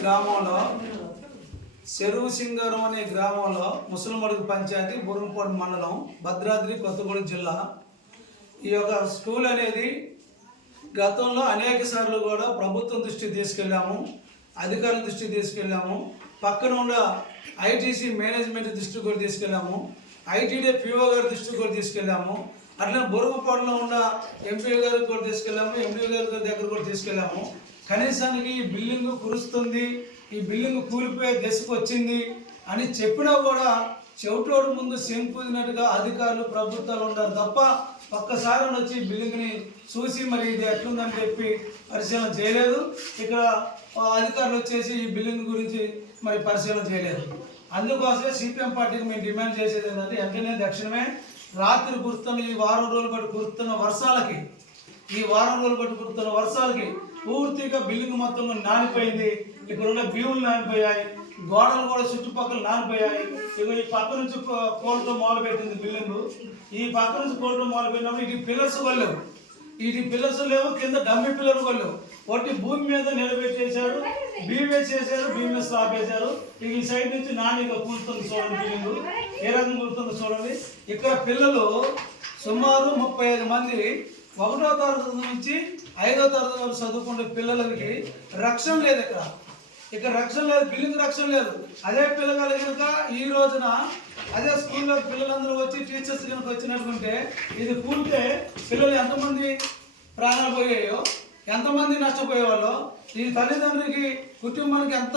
గ్రామంలో చెరువు సింగారం అనే గ్రామంలో ముసలిమడుగు పంచాయతీ బురంపాడు మండలం భద్రాద్రి కొత్తగూడెం జిల్లా. ఈ యొక్క స్కూల్ అనేది గతంలో అనేక సార్లు కూడా ప్రభుత్వం దృష్టికి తీసుకెళ్ళాము అధికారుల దృష్టికి తీసుకెళ్ళాము పక్కన ఉన్న ఐటీసీ మేనేజ్మెంట్ దృష్టికి కూడా తీసుకెళ్ళాము ఐటీడీ పిఓ గారి దృష్టికి కూడా తీసుకెళ్ళాము అట్లా బురగపాడులో ఉన్న ఎంపీ గారికి కూడా తీసుకెళ్ళాము ఎంపీ గారి దగ్గర కూడా తీసుకెళ్ళాము. కనీసానికి ఈ బిల్డింగ్ కురుస్తుంది ఈ బిల్డింగ్ కూలిపోయే దశకు వచ్చింది అని చెప్పినా కూడా చెవిటోడు ముందు శంకుదినట్టుగా అధికారులు ప్రభుత్వాలు ఉంటారు తప్ప ఒక్కసారి వచ్చి బిల్డింగ్ని చూసి మరి ఇది ఎట్లుందని చెప్పి పరిశీలన చేయలేదు. ఇక్కడ అధికారులు వచ్చేసి ఈ బిల్డింగ్ గురించి మరి పరిశీలన చేయలేదు. అందుకోసమే సిపిఎం పార్టీకి మేము డిమాండ్ చేసేది ఏంటంటే వెంటనే దక్షిణమే. రాత్రి కురుస్తున్న ఈ వారం రోజులు పాటు కురుస్తున్న వర్షాలకి ఈ వారం రోజులు బట్టి వర్షాలకి పూర్తిగా బిల్డింగ్ మొత్తం నానిపోయింది. ఇక్కడున్న బీవులు భీములు నానిపోయాయి. గోడలు కూడా చుట్టుపక్కల నానిపోయాయి. ఇక ఈ పక్క నుంచి కో- కోళ్ళతో మొదలు పెట్టింది బిల్డింగ్. ఈ పక్క నుంచి కోళ్ళతో మొదలు పెట్టినప్పుడు ఇటు పిల్లర్స్ కొల్లేవు ఇటు పిల్లర్స్ లేవు కింద డమ్మి పిల్లర్ కొల్లేవు ఒకటి భూమి మీద నిలబెట్టేశారు బీమ్ చేశారు బీమ్ మీద స్లాబ్ వేశారు ఇక ఈ సైడ్ నుంచి నానిగా కూలుతుంది చూడండి బిల్డింగ్. ఏ రకంగా కూలుతుందో చూడండి. ఇక్కడ పిల్లలు సుమారు ముప్పై ఐదు మంది ఒకటో తరగతి నుంచి ఐదో తరగతి వరకు చదువుకునే పిల్లలకి రక్షణ లేదు ఇక్కడ. ఇక్కడ రక్షణ లేదు బిల్డింగ్ రక్షణ లేదు. అదే పిల్లగాలు కనుక ఈ రోజున అదే స్కూల్లో పిల్లలందరూ వచ్చి టీచర్స్ కనుక వచ్చినట్టుకుంటే ఇది కూలితే పిల్లలు ఎంతమంది ప్రాణాలు పోయాయో ఎంతమంది నష్టపోయేవాళ్ళు ఈ తల్లిదండ్రులకి కుటుంబానికి ఎంత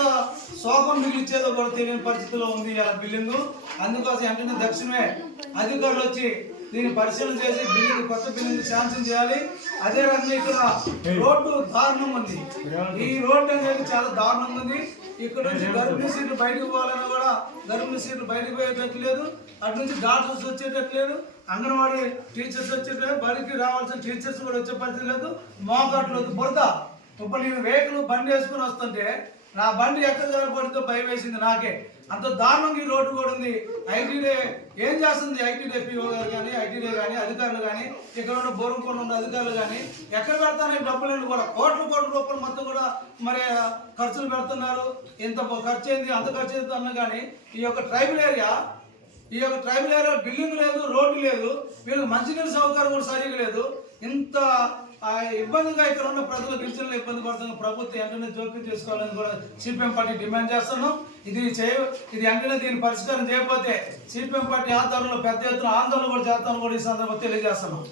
శోకం మిగిలిచ్చేదో కూడా తెలియని పరిస్థితిలో ఉంది ఆ బిల్డింగ్ అందుకోసం వెంటనే దక్షిణమే అధికారులు వచ్చి దీన్ని పరిశీలన చేసి బిల్డింగ్ కొత్త బిల్డింగ్ శాంక్షన్ చేయాలి. అదే రకంగా ఇక్కడ రోడ్డు దారుణం ఉంది. ఈ రోడ్డు అనేది చాలా దారుణంగా ఉంది. ఇక్కడ నుంచి గర్భిణీ సీట్లు బయటకు పోవాలన్నా కూడా గర్భిణీ సీట్లు బయటకు పోయేటట్టు లేదు. అటు నుంచి డాక్టర్స్ వచ్చేటట్టు లేదు. అంగన్వాడీ టీచర్స్ వచ్చేటట్టు బడికి రావాల్సిన టీచర్స్ కూడా వచ్చే పరిస్థితి లేదు. మోకాట్లు వద్దు. బురద. ఇప్పుడు నేను వెహికల్ బండి వేసుకుని వస్తుంటే నా బండి ఎక్కడ జరగబడితో భయం వేసింది నాకే. అంత దారుణంగా ఈ రోడ్డు కూడా ఉంది. ఐటీడే ఏం చేస్తుంది ఐటీడే పిఓ గారు కానీ ఐటీడే కానీ అధికారులు కానీ ఇక్కడ ఉన్న బోరంకొండ ఉన్న అధికారులు కానీ ఎక్కడ పెడతారు ఈ డబ్బులను కూడా? కోట్ల కోట్ల రూపాయలు మొత్తం కూడా మరి ఖర్చులు పెడుతున్నారు. ఇంత ఖర్చు అయింది అంత ఖర్చు అయింది అన్న కానీ ఈ యొక్క ట్రైబల్ ఏరియా ఈ యొక్క ట్రైబల్ ఏరియా బిల్డింగ్ లేదు రోడ్డు లేదు వీళ్ళకి మంచినీళ్ళ సౌకర్యం కూడా సరిగా లేదు. ఇంత ఇబ్బందిగా ఇక్కడ ఉన్న ప్రజలు గిరిజనులు ఇబ్బంది పడుతున్న ప్రభుత్వం వెంటనే జోక్యం చేసుకోవాలని కూడా సిపిఎం పార్టీ డిమాండ్ చేస్తున్నాం. ఇది చేయ ఇది వెంటనే దీన్ని పరిష్కారం చేయకపోతే సిపిఎం పార్టీ ఆధ్వర్యంలో పెద్ద ఎత్తున ఆందోళన కూడా చేస్తామని కూడా ఈ సందర్భంగా తెలియజేస్తున్నాం.